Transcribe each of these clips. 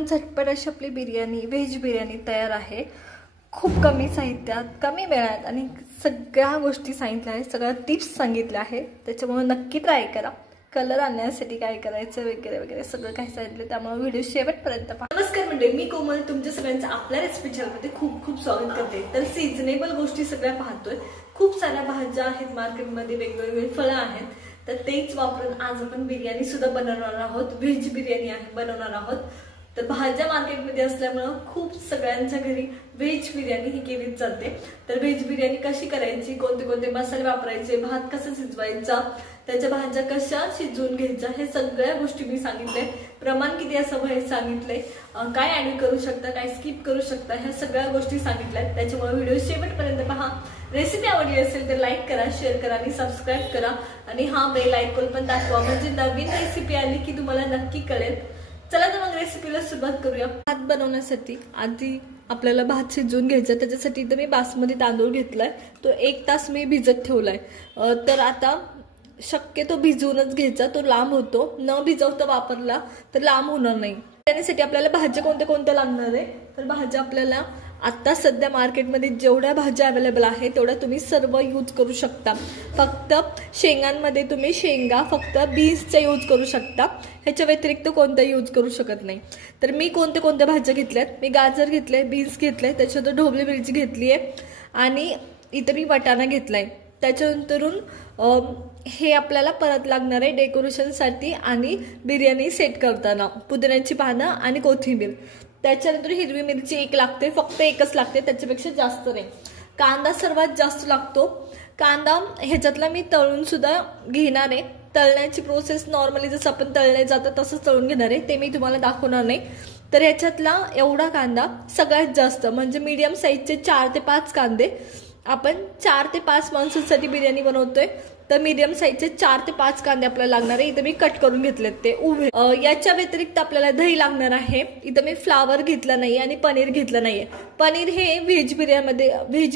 झटपट अशी आपली बिर्याणी, व्हेज बिर्याणी तयार आहे। खूप कमी साहित्यात, कमी वेळात आणि सगळ्या गोष्टी सांगितल्या आहेत, सगळ्या टिप्स सांगितल्या आहेत। त्याच्यामुळे नक्की ट्राय करा। कलर आणण्यासाठी काय करायचं वगैरे वगैरे सगळं काही सांगितलं, त्यामुळे व्हिडिओ शेवटपर्यंत पहा। नमस्कार मंडळी, मी कोमल तुमच्या सगळ्यांचं आपल्या रेसिपी चॅनलमध्ये खूप खूप स्वागत करते। तर सीझनेबल गोष्टी सगळ्या पाहतोय, खूप साऱ्या भाज्या आहेत मार्केटमध्ये, वेगवेगळे फळं आहेत, तर तेच वापरून आज आपण बिर्याणी सुद्धा बनवणार आहोत। व्हेज बिर्याणी आहे बनवणार आहोत। तर भाज्या मार्केटमध्ये असल्यामुळे खूप सगळ्यांच्या घरी व्हेज बिर्याणी ही केलीच जाते। तर व्हेज बिर्याणी कशी करायची, कोणते कोणते मसाले वापरायचे, भात कसा शिजवायचा, त्याच्या भाज्या कशा शिजवून घ्यायच्या, हे सगळ्या गोष्टी मी सांगितले। प्रमाण किती असावं हे सांगितले, काय ऍड करू शकता, काय स्किप करू शकता, ह्या सगळ्या गोष्टी सांगितल्यात। त्याच्यामुळे व्हिडिओ शेवटपर्यंत पहा। रेसिपी आवडली असेल तर लाईक करा, शेअर करा आणि सबस्क्राईब करा आणि हा बेल आयकॉन पण दाखवा, म्हणजे नवीन रेसिपी आली की तुम्हाला नक्की कळेल। चला तर मग रेसिपीला सुरुवात करूया। भात बनवण्यासाठी आधी आपल्याला भात शिजवून घ्यायचा। त्याच्यासाठी इथे मी बासमती तांदूळ घेतलाय, तो 1 तास मी भिजत ठेवलाय। तर आता शक्यतो भिजवूनच घ्यायचा, तो लांब होतो, न भिजवता वापरला तर लांब होणार नाही। त्यासाठी आपल्याला भाज्या कोणत्या कोणत्या लागणार आहे, तर भाज्या आपल्याला आता सध्या मार्केटमध्ये जेवढ्या भाज्या अवेलेबल आहेत तेवढ्या तुम्ही सर्व यूज करू शकता। फक्त शेंगांमध्ये तुम्ही शेंगा फक्त बीन्सचा यूज करू शकता, ह्याच्या व्यतिरिक्त कोणता यूज करू शकत नाही। तर मी कोणत्या भाज्या घेतल्यात, मी गाजर घेतले, बीन्स घेतले, त्याच्यानंतर ढोबळी मिरची घेतली आहे आणि इतर मी वाटाणा घेतलाय। त्याच्यानंतरून हे आपल्याला परत लागणार आहे डेकोरेशनसाठी आणि बिर्याणी सेट करताना, पुदिन्याची पानं आणि कोथिंबीर। त्याच्यानंतर हिरवी मिरची 1 लागते, फक्त 1च लागते, त्याच्यापेक्षा जास्त नाही। कांदा सर्वात जास्त लागतो। कांदा ह्याच्यातला मी तळून सुद्धा घेणार आहे। तळण्याची प्रोसेस नॉर्मली जसं आपण तळले जातं तसंच तळून घेणार आहे, ते मी तुम्हाला दाखवणार नाही। तर ह्याच्यातला एवढा कांदा सगळ्यात जास्त, म्हणजे मीडियम साईजचे 4 ते 5 कांदे, आपण 4 ते 5 माणसांसाठी बिर्याणी बनवतोय, तर मीडियम साईजचे 4 ते 5 कांदे आपल्याला लागणार आहे। इथे मी कट करून घेतलेत ते उभे। याच्या व्यतिरिक्त आपल्याला दही लागणार आहे। इथे मी फ्लावर घेतला नाही आणि पनीर घेतलं नाहीये। पनीर हे व्हेज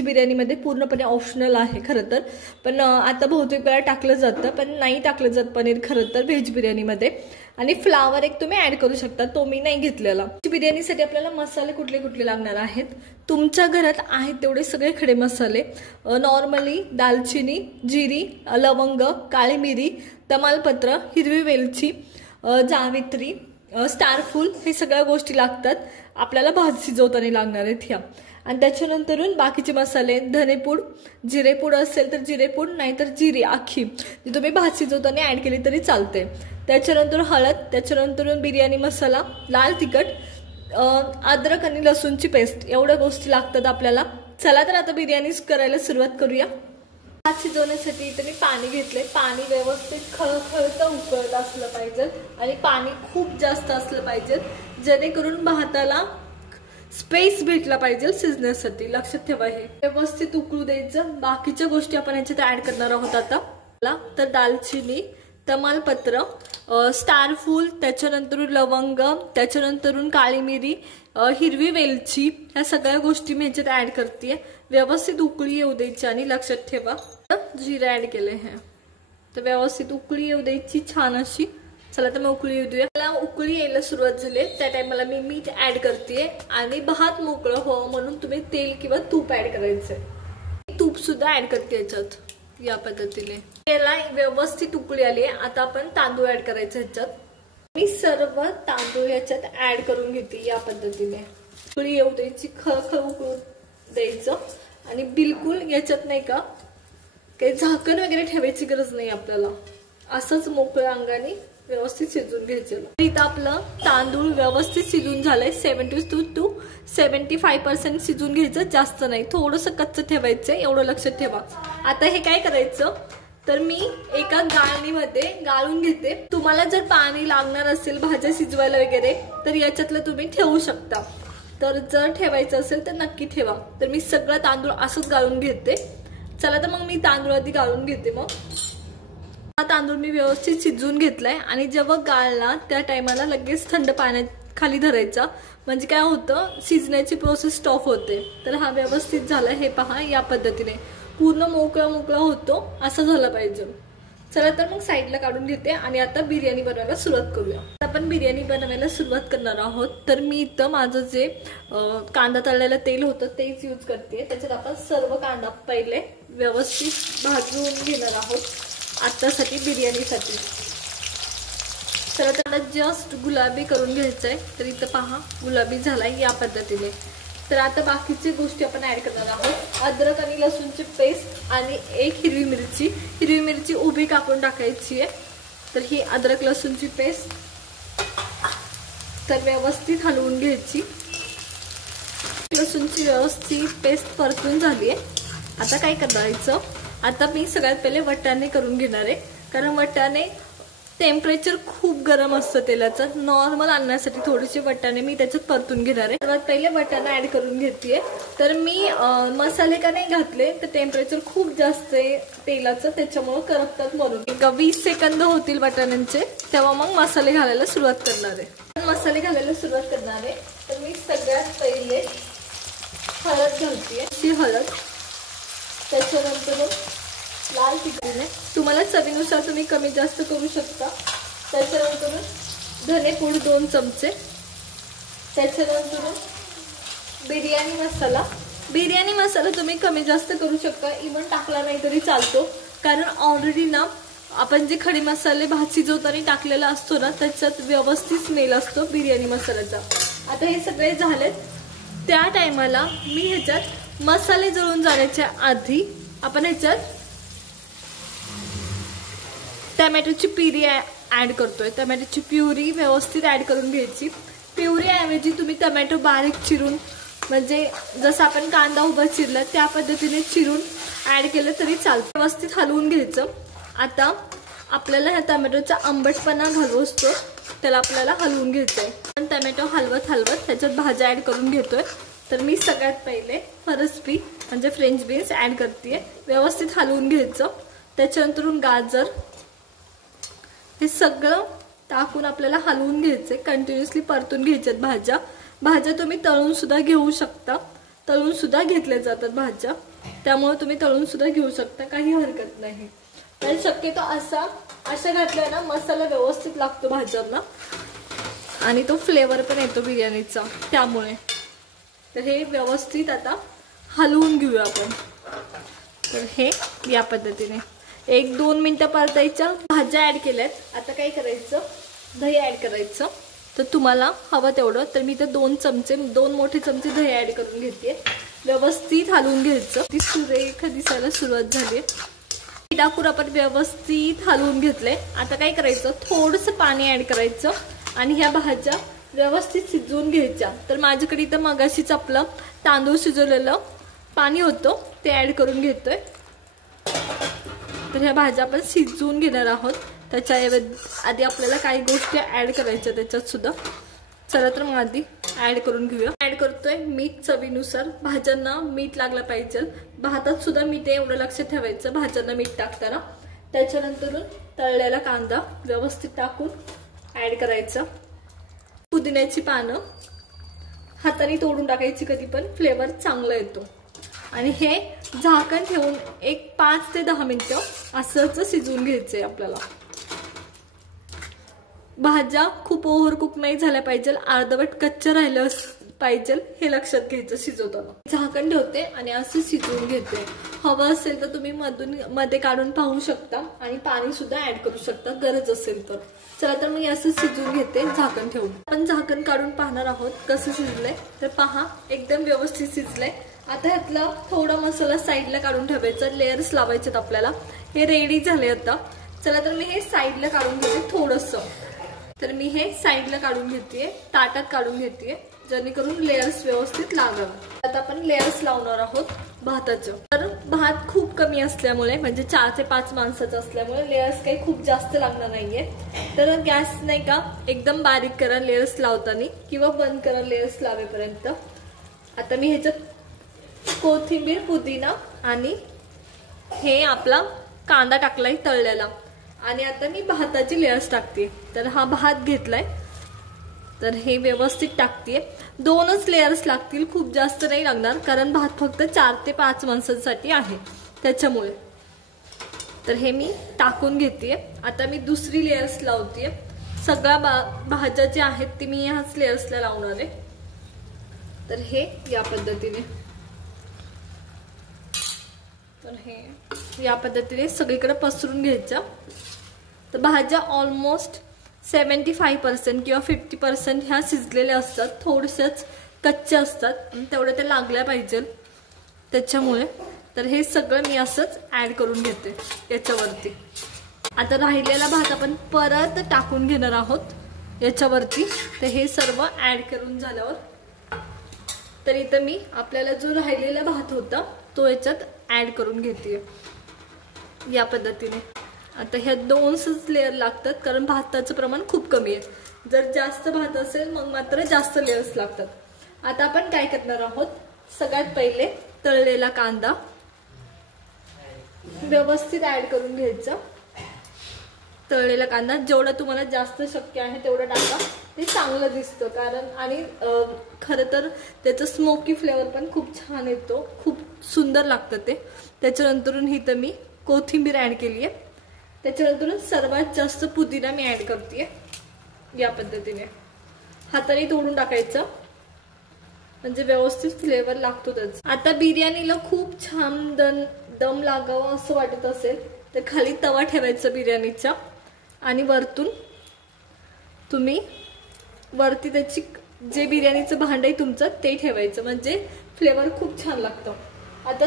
बिर्याणीमध्ये पूर्णपणे ऑप्शनल आहे खरं तर, पण आता बहुतेक वेळा टाकलं जातं, पण नाही टाकलं जात पनीर खरं तर व्हेज बिर्याणीमध्ये। आणि फ्लावर एक तुम्ही ऍड करू शकता, तो मी नाही घेतलेला। बिर्याणीसाठी आपल्याला मसाले कुठले कुठले लागणार आहेत, तुमच्या घरात आहेत तेवढे सगळे खडे मसाले। नॉर्मली दालचिनी, जिरी, लवंग, काळी मिरी, तमालपत्र, हिरवी वेलची, जावित्री, स्टारफूल, हे सगळ्या गोष्टी लागतात आपल्याला भात शिजवताना लागणार आहेत ह्या। आणि त्याच्यानंतरून बाकीचे मसाले, धनेपूड, जिरेपूड असेल तर जिरेपूड, नाहीतर जिरी आखी जी तुम्ही भात शिजवताना ऍड केली तरी चालते। त्याच्यानंतर हळद, त्याच्यानंतरून बिर्याणी मसाला, लाल तिखट, अद्रक आणि लसूणची पेस्ट, एवढ्या गोष्टी लागतात आपल्याला। चला तर आता बिर्याणी करायला सुरुवात करूया। भात शिजवण्यासाठी इथे मी पाणी घेतले। पाणी व्यवस्थित खळखळतं उकळत असलं पाहिजे आणि पाणी खूप जास्त असलं पाहिजे, जेणेकरून भाताला स्पेस भेटला पाहिजे शिजण्यासाठी। लक्षात ठेवा, हे व्यवस्थित उकळू द्यायचं। बाकीच्या गोष्टी आपण याच्यात ऍड करणार आहोत आता। तर दालचिनी, तमालपत्र, स्टारफूल, त्याच्यानंतर लवंग, त्याच्यानंतरून काळी मिरी, हिरवी वेलची, ह्या सगळ्या गोष्टी मी ह्याच्यात ऍड करते। व्यवस्थित उकळी येऊ द्यायची आणि लक्षात ठेवा जिरे ऍड केले हे, तर व्यवस्थित उकळी येऊ द्यायची छान अशी। चला तर मग उकळी येऊ देऊया। मला उकळी यायला सुरुवात झाली, त्या टाइमला मी मीठ ऍड करते आणि भात मोकळं हो म्हणून तुम्ही तेल किंवा तूप ऍड करायचंय। तूप सुद्धा ऍड करते याच्यात या पद्धतीने। त्याला व्यवस्थित उकळी आली, आता आपण तांदूळ ऍड करायचे ह्याच्यात। मी सर्व तांदूळ याच्यात ऍड करून घेते या पद्धतीने। उकळी येऊ द्यायची, खळखळ उकळू द्यायचं आणि बिलकुल याच्यात नाही का काही झाकण वगैरे ठेवायची गरज नाही आपल्याला, असंच मोकळ्या अंगाने व्यवस्थित शिजून घ्यायचं। इथं आपलं तांदूळ व्यवस्थित शिजून झालंय, 70 to 75% शिजून घ्यायचं, जास्त नाही, थोडंसं कच्चं ठेवायचं, एवढं लक्षात ठेवा। आता हे काय करायचं, तर मी एका गाळणीमध्ये गाळून घेते। तुम्हाला जर पाणी लागणार असेल भाज्या शिजवायला वगैरे तर याच्यातलं तुम्ही ठेवू शकता, तर जर ठेवायचं असेल तर नक्की ठेवा। तर मी सगळं तांदूळ असंच गाळून घेते। चला तर मग मी तांदूळ आधी गाळून घेते। मग हा तांदूळ मी व्यवस्थित शिजवून घेतलाय आणि जेव्हा गाळला त्या टायमाला लगेच थंड पाण्यात खाली धरायचा, म्हणजे काय होतं शिजण्याची प्रोसेस स्टॉप होते। तर हा व्यवस्थित झाला, हे पहा या पद्धतीने पूर्ण मोकळा मोकळा होतो, असं झालं पाहिजे। चला तर मग साईडला काढून घेते आणि आता बिर्याणी बनवायला सुरुवात करूया। आपण बिर्याणी बनवायला सुरुवात करणार आहोत. तर मी इथं माझं जे कांदा तळलेलं तेल होतं तेच यूज करते. त्याच्यात आपण सर्व कांदा पहिले व्यवस्थित भाजून घेणार आहोत आत्तासाठी बिर्याणीसाठी. तर त्याला जस्ट गुलाबी करून घ्यायचं आहे. तर इथं पहा गुलाबी झालाय या पद्धतीने. तर आता बाकीची गोष्टी आपण ऍड करणार आहोत. अद्रक आणि लसूणची पेस्ट आणि एक हिरवी मिरची. हिरवी मिरची उभी कापून टाकायची आहे. तर ही अद्रक लसूणची पेस्ट तर व्यवस्थित हलवून घ्यायची. लसूणची व्यवस्थित पेस्ट परतून झाली आहे. आता काय करायचं, आता मी सगळ्यात पहिले वटाणे करून घेणार आहे. कारण वटाणे टेम्परेचर खूप गरम असतं तेलाचं. नॉर्मल आणण्यासाठी थोडेसे वटाणे मी त्याच्यात परतून घेणार आहे. सर्वात पहिले वटाणा ऍड करून घेते. तर मी मसाले का नाही घातले तर टेम्परेचर खूप जास्त आहे तेलाचं, त्याच्यामुळे करपतात म्हणून. एक 20 सेकंद होतील वटाण्यांचे, तेव्हा मग मसाले घालायला सुरुवात करणार आहे. मसाले घालायला सुरुवात करणार आहे. तर मी सगळ्यात पहिले हळद घालते. ही हळद, त्याच्यानंतर लाल तिखट, तुम्हाला चवीनुसार तुम्ही कमी जास्त करू शकता. त्याच्यानंतर धनेपूड 2 चमचे. त्याच्यानंतर बिर्याणी मसाला. बिर्याणी मसाला तुम्ही कमी जास्त करू शकता, इव्हन टाकला नाही तरी चालतो. कारण ऑलरेडी ना आपण जे खडे मसाले भात शिजवताना टाकलेला असतो ना त्याच्यात व्यवस्थित स्मेल असतो बिर्याणी मसाल्याचा. आता हे सगळे झालेत. त्या टायमाला मी ह्याच्यात मसाले जळून जाण्याच्या आधी आपण ह्याच्यात टमॅटोची प्युरी ऍड करतोय. टमॅटोची प्युरी व्यवस्थित ऍड करून घ्यायची. प्युरी ऐवजी तुम्ही टमॅटो बारीक चिरून, म्हणजे जसं आपण कांदा उभा चिरला त्या पद्धतीने चिरून ऍड केलं तरी चालतं. व्यवस्थित हलवून घ्यायचं. आता आपल्याला ह्या टमॅटोचा आंबटपणा घालू असतो, त्याला आपल्याला हलवून घ्यायचंय. पण टमॅटो हलवत हलवत त्याच्यात भाज्या ऍड करून घेतोय. तर मी सगळ्यात पहिले फरसबी म्हणजे फ्रेंच बीन्स ऍड करते. व्यवस्थित हलवून घ्यायचं. त्याच्यानंतर गाजर, हे सगळं टाकून आपल्याला हलवून घ्यायचे. कंटिन्युअसली परतून घ्यायच्यात भाज्या. भाज्या तुम्ही तळून सुद्धा घेऊ शकता, तळून सुद्धा घेतल्या जातात भाज्या, त्यामुळे तुम्ही तळून सुद्धा घेऊ शकता, काही हरकत नाही. पण शक्यतो अशा घातल्या ना मसाला व्यवस्थित लागतो भाज्यांना आणि तो फ्लेवर पण येतो बिर्याणीचा त्यामुळे. तर हे व्यवस्थित आता हलवून घेऊया आपण. तर हे या पद्धतीने 1-2 मिनिटं परतायच्या. भाज्या ऍड केल्यात. आता काय करायचं, दही ऍड करायचं. तर तुम्हाला हवं तेवढं. तर मी तर 2 मोठे चमचे दही ऍड करून घेते. व्यवस्थित हलवून घ्यायचं. ती सुरेख दिसायला सुरुवात झाली. टाकून आपण व्यवस्थित हलवून घेतलंय. आता काय करायचं, थोडंसं पाणी ऍड करायचं आणि ह्या भाज्या व्यवस्थित शिजवून घ्यायच्या. तर माझ्याकडे इथं मगाशीच आपलं तांदूळ शिजवलेलं पाणी होतं ते ऍड करून घेतोय. तर ह्या भाज्या आपण शिजवून घेणार आहोत. त्याच्या आधी आपल्याला काही गोष्टी ऍड करायच्या त्याच्यात सुद्धा. चला तर मग आधी ऍड करून घेऊया. ऍड करतोय मीठ चवीनुसार. भाज्यांना मीठ लागलं पाहिजे. भातात सुद्धा मीठ एवढं लक्षात ठेवायचं भाज्यांना मीठ टाकताना. त्याच्यानंतर तळलेला कांदा व्यवस्थित टाकून ऍड करायचा. पुदिन्याची पानं हाताने तोडून टाकायची, कधी पण फ्लेवर चांगला येतो. आणि हे झाकण ठेवून एक 5 ते 10 मिनिटं असंच शिजवून घ्यायचंय आपल्याला. भाज्या खूप ओव्हर कुक नाही झाल्या पाहिजे, अर्धवट कच्चं राहिलं पाहिजे हे लक्षात घ्यायचं शिजवताना. झाकण ठेवते आणि असं शिजवून घेते. हवं असेल तर तुम्ही मध्ये काढून पाहू शकता आणि पाणी सुद्धा ऍड करू शकता गरज असेल तर. चला तर मी असं शिजवून घेते झाकण ठेवून. आपण झाकण काढून पाहणार आहोत कसं शिजलंय. तर पहा एकदम व्यवस्थित शिजलंय. आता ह्यातला थोडा मसाला साईडला काढून ठेवायचा. लेयर्स लावायचेत आपल्याला. हे रेडी झाले आता. चला तर मी हे साईडला काढून घेते थोडंसं. तर मी हे साईडला काढून घेते, ताटात काढून घेते, जेणेकरून लेयर्स व्यवस्थित लागावं. आता आपण लेयर्स लावणार आहोत भाताचं. तर भात खूप कमी असल्यामुळे, म्हणजे 4 ते 5 माणसाचं असल्यामुळे लेयर्स काही खूप जास्त लागणार नाहीये. तर गॅस नाही का एकदम बारीक करा लेयर्स लावताना, किंवा बंद करा लेयर्स लावेपर्यंत. आता मी ह्याच्यात कोथिंबीर, पुदिना आणि हे आपला कांदा टाकलाय तळलेला. आणि आता मी भाताची लेयर्स टाकते. तर हा भात घेतलाय, तर हे व्यवस्थित टाकते. 2च लेयर्स लागतील, खूप जास्त नाही लागणार, कारण भात फक्त 4 ते 5 माणसांसाठी आहे त्याच्यामुळे. तर हे मी टाकून घेते. आता मी दुसरी लेयर्स लावते. सगळ्या भाज्या ज्या आहेत ती मी ह्याच लेयर्सला लावणार आहे। तर हे या पद्धतीने, तर हे या पद्धतीने सगळीकडे पसरून घ्यायचं। तर भाज्या ऑलमोस्ट 75% किंवा 50% ह्या शिजलेल्या असतात, थोडशाच कच्च्या असतात, तेवढे ते लागल्या पाहिजे त्याच्यामुळे। तर हे सगळं मी असंच ऍड करून घेते याच्यावरती। आता राहिलेला भात आपण परत टाकून घेणार आहोत याच्यावरती। तर हे सर्व ऍड करून झाल्यावर, तर इथं मी आपल्याला जो राहिलेला भात होता तो याच्यात ऍड करून घेते या पद्धतीने। आता ह्या 2च लेयर लागतात कारण भाताचं प्रमाण खूप कमी आहे। जर जास्त भात असेल मग मात्र जास्त लेयर्स लागतात। आता आपण काय करणार आहोत, सगळ्यात पहिले तळलेला कांदा व्यवस्थित ऍड करून घ्यायचा। तळलेला कांदा जेवढा तुम्हाला जास्त शक्य आहे तेवढा टाका, ते चांगलं दिसतं कारण आणि खरं तर त्याचं स्मोकी फ्लेवर पण खूप छान येतो, खूप सुंदर लागतं ते। त्याच्यानंतर इथं मी कोथिंबीर ऍड केली आहे। त्याच्यानंतर सर्वात जास्त पुदिना मी ऍड करते या पद्धतीने। हाताने तोडून टाकायचं म्हणजे व्यवस्थित फ्लेवर लागतो त्याचा। आता बिर्याणीला खूप छान दम लागावा असं वाटत असेल तर खाली तवा ठेवायचा बिर्याणीचा आणि वरतून तुम्ही वरती त्याची जे बिर्याणीचं भांड आहे तुमचं ते ठेवायचं, म्हणजे फ्लेवर खूप छान लागतं। आता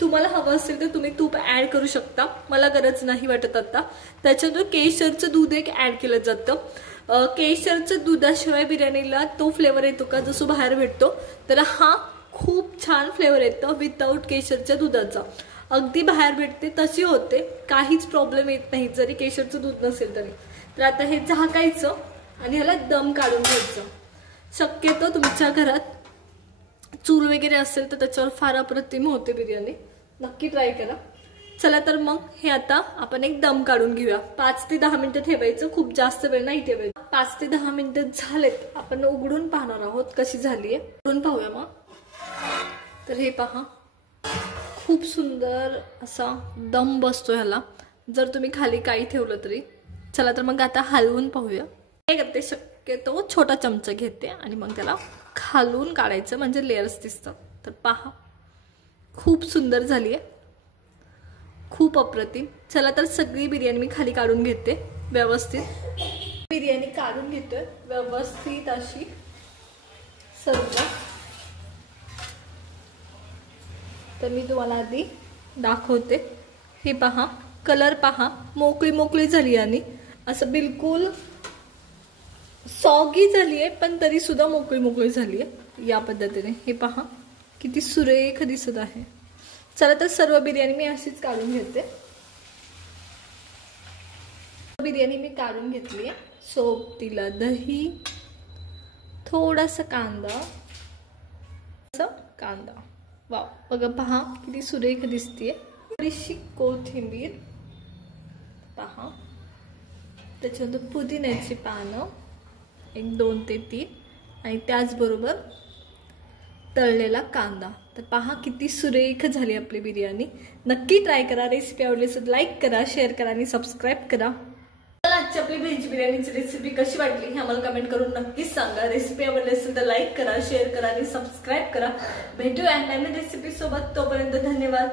तुम्हाला हवं असेल तर तुम्ही तूप ऍड करू शकता, मला गरज नाही वाटत आता। त्याच्यानंतर केशरचं दूध एक ऍड केलं जातं। केशरचं दुधाशिवाय बिर्याणीला तो फ्लेवर येतो का जसं बाहेर भेटतो, तर हा खूप छान फ्लेवर येतो विदाऊट केशरच्या दुधाचा। अगदी बाहेर भेटते तशी होते, काहीच प्रॉब्लेम येत नाही जरी केशरचं दूध नसेल तरी। तर आता हे झाकायचं आणि ह्याला दम काढून घ्यायचं। शक्यतो तुमच्या घरात चूल वगैरे असेल तर त्याच्यावर फार अप्रतिम होते बिर्याणी, नक्की ट्राय करा। चला तर मग हे आता आपण एक दम काढून घेऊया। 5 ते 10 मिनिटं ठेवायचं, खूप जास्त वेळ नाही ठेवायचं। 5 ते 10 मिनिटं झालेत, आपण उघडून पाहणार आहोत कशी झालीये, उघडून पाहूया मग। तर हे पहा, खूप सुंदर असा दम बसतो ह्याला, जर तुम्ही खाली काही ठेवलं तरी। चला तर मग आता हलवून पाहूया। काय करते, शक्यतो छोटा चमचा घेते आणि मग त्याला खालून काढायचं म्हणजे लेयर्स दिसतात। तर पहा, खूप सुंदर झाली आहे, खूप अप्रतिम। चला तर सगळी बिर्याणी मी खाली काढून घेते व्यवस्थित। बिर्याणी काढून घेतोय व्यवस्थित अशी सर्व। तर मी तुम्हाला आधी दाखवते, हे पहा, कलर पहा, मोकळी मोकळी झाली आणि असं बिलकुल सॉगी झाली आहे पण तरी सुद्धा मोकळी मोकळी झाली आहे या पद्धतीने। हे पहा किती सुरेख दिसत आहे। चला तर सर्व बिर्याणी मी अशीच काढून घेते। बिर्याणी मी काढून घेतली आहे। सोबतीला दही, थोडासा कांदा, वाव, बघा पहा किती सुरेख दिसते। थोडीशी कोथिंबीर पहा, त्याच्यानंतर पुदिन्याची पानं 1, 2 ते 3 आणि त्याचबरोबर तळलेला कांदा। तर पहा किती सुरेख झाली आपली बिर्याणी। नक्की ट्राय करा। रेसिपी आवडली असेल लाईक करा, शेअर करा आणि सबस्क्राईब करा। आजची आपली व्हेज बिर्याणीची रेसिपी कशी वाटली हे आम्हाला कमेंट करून नक्कीच सांगा। रेसिपी आवडली असेल तर लाईक करा, शेअर करा आणि सबस्क्राईब करा। भेटूया नवीन रेसिपी सोबत, तोपर्यंत धन्यवाद।